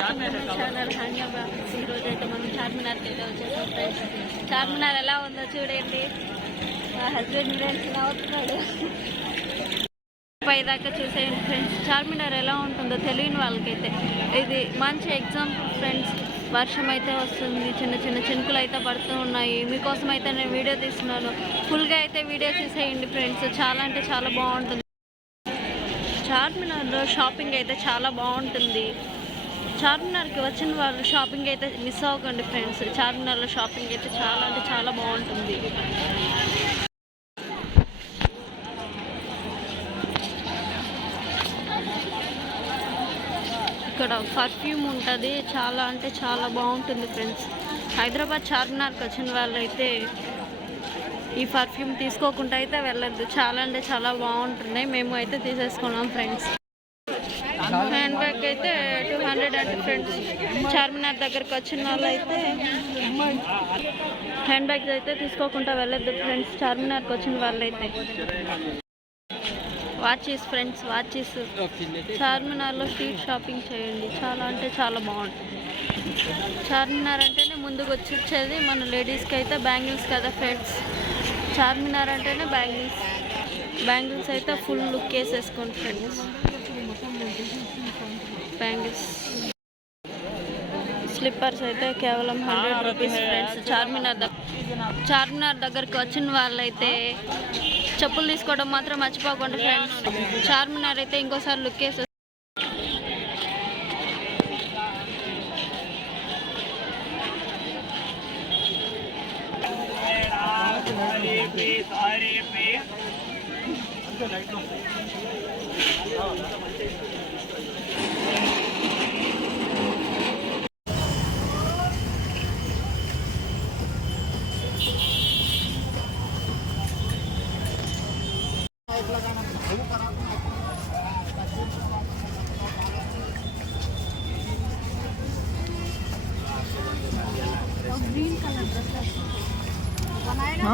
Welcome to my channel Hanya blogs. ఈరోజు అయితే మనం చార్మినార్కి అయితే వచ్చేసాం ఫ్రెండ్స్. చార్మినార్ ఎలా ఉందో చూడండి. మా హస్బెండ్ ఫ్రెండ్స్ నవ్వుతున్నాడు. పైదాకా చూసేయండి ఫ్రెండ్స్. చార్మినార్ ఎలా ఉంటుందో తెలియని వాళ్ళకైతే ఇది మంచి ఎగ్జాంపుల్ ఫ్రెండ్స్. వర్షం అయితే వస్తుంది, చిన్న చిన్న చినుకులు అయితే పడుతూ ఉన్నాయి. మీకోసం అయితే నేను వీడియో తీస్తున్నాను. ఫుల్గా అయితే వీడియో చూసేయండి ఫ్రెండ్స్. చాలా అంటే చాలా బాగుంటుంది. చార్మినార్లో షాపింగ్ అయితే చాలా బాగుంటుంది. చార్మినార్కి వచ్చిన వాళ్ళు షాపింగ్ అయితే మిస్ అవ్వకండి ఫ్రెండ్స్. చార్మినార్లో షాపింగ్ అయితే చాలా అంటే చాలా బాగుంటుంది. ఇక్కడ పర్ఫ్యూమ్ ఉంటుంది, చాలా అంటే చాలా బాగుంటుంది ఫ్రెండ్స్. హైదరాబాద్ చార్మినార్కి వచ్చిన వాళ్ళైతే ఈ పర్ఫ్యూమ్ తీసుకోకుండా అయితే వెళ్ళద్దు. చాలా అంటే చాలా బాగుంటున్నాయి. మేము అయితే తీసేసుకున్నాం ఫ్రెండ్స్. హ్యాండ్ బ్యాగ్ అయితే 200 అంటే ఫ్రెండ్స్. చార్మినార్ దగ్గరకు వచ్చిన వాళ్ళు అయితే హ్యాండ్ బ్యాగ్స్ అయితే తీసుకోకుండా వెళ్ళద్దు ఫ్రెండ్స్. చార్మినార్కి వచ్చిన వాళ్ళైతే వాచెస్ ఫ్రెండ్స్, వాచెస్ చార్మినార్లో స్ట్రీట్ షాపింగ్ చేయండి. చాలా అంటే చాలా బాగుంటుంది. చార్మినార్ అంటేనే ముందుకు వచ్చేది మన లేడీస్కి అయితే బ్యాంగిల్స్ కదా ఫ్రెండ్స్. చార్మినార్ అంటేనే బ్యాంగిల్స్ అయితే ఫుల్ లుక్ వేసేసుకోండి ఫ్రెండ్స్. బ్యాంగిల్స్, స్లిప్పర్స్ అయితే కేవలం 100 రూపీస్ ఫ్రెండ్స్. చార్మినార్ దగ్గరికి వచ్చిన వాళ్ళైతే చెప్పులు తీసుకోవడం మాత్రం మర్చిపోకండి ఫ్రెండ్స్. చార్మినార్ అయితే ఇంకోసారి లుక్ వేసి ग्रीन कलर ड्रेस बनाएगा.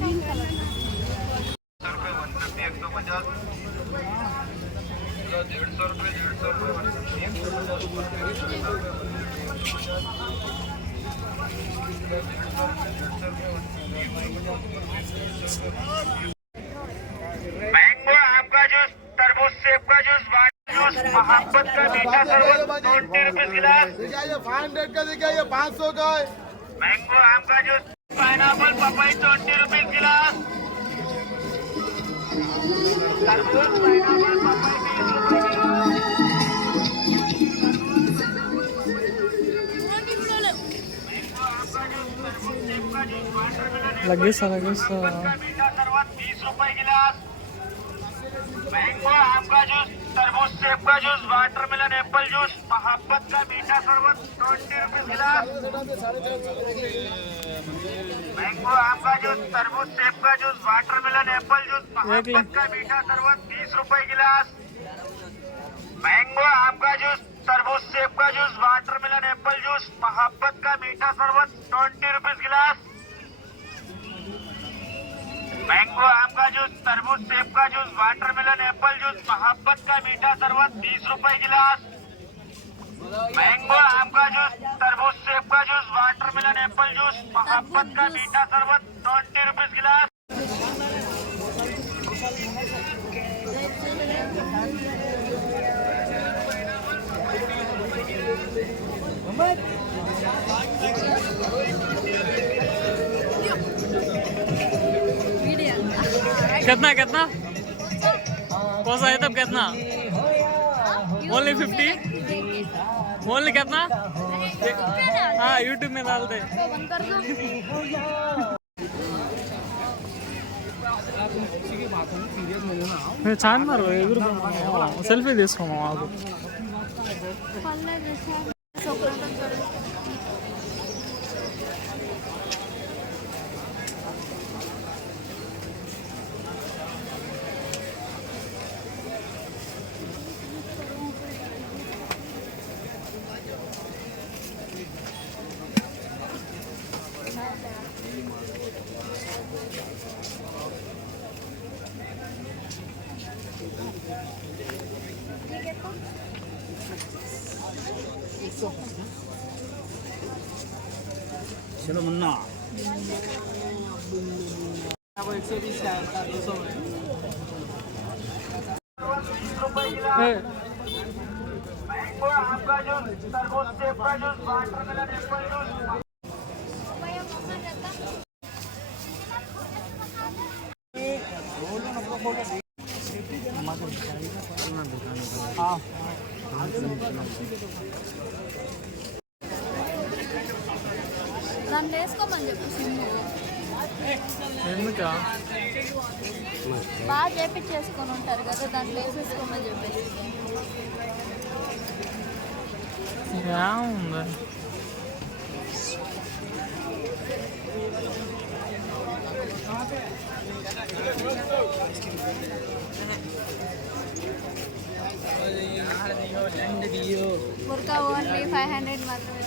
ग्रीन कलर मैंगो, आम का जूस, तरबूज, सेब का जूस, जूस, मोहब्बत का मीठा शरबत 20 रुपए गिलास. 500 का दिखाइए, 500 का है. मैंगो, आम का जूस, पाइनएप्पल, पपाई 20 रुपए गिलास. तरबूज, पाइनएप्पल, पपाई 20 रुपए गिलास. लगे सा मीठा शरबत 20 रुपए गिलास. मैंगो, आम का जूस, तरबूज, सेब का जूस, वाटरमेलन, एप्पल जूस, मोहब्बत का मीठा शरबत 20 रुपए गिलास. मैंगो, आम का जूस, तरबूज, सेब का जूस, वाटरमेलन, एप्पल जूस, मोहब्बत का मीठा शरबत 20 रुपए गिलास. मैंगो, आम का जूस, तरबूज, सेब का जूस, वाटरमेलन, एप्पल जूस, मोहब्बत का मीठा शरबत 20 रुपए गिलास. मैंगो, आम का जूस, तरबूज, सेब का जूस, वाटरमेलन, एप्पल जूस, मोहब्बत का मीठा शरबत 20 रुपए गिलास. मैंगो, आम का जूस, तरबूज, सेब का जूस, वाटरमेलन, एप्पल जूस, मोहब्बत का मीठा शरबत 20 रुपए गिलास. कितना कितना कौन सा है तब कितना ओनली 50 ओनली कितना हाँ यूट्यूब में डालते చార్మినార్ ఎదురు సెల్ఫీ తీసుకున్నాం మాకు. चलो मुन्ना मैंगो आम का जूस तरबूज सेब का जूस वाटरमेलन एप्पल जूस దాన్ని వేసుకోమని చెప్పు సిమ్ము ఎందుకా బాగా చేపించేసుకొని ఉంటారు కదా దాంట్లో వేసేసుకోమని చెప్పేసి ఏముంది బుర్కా ఓన్లీ 500 మాత్రమే.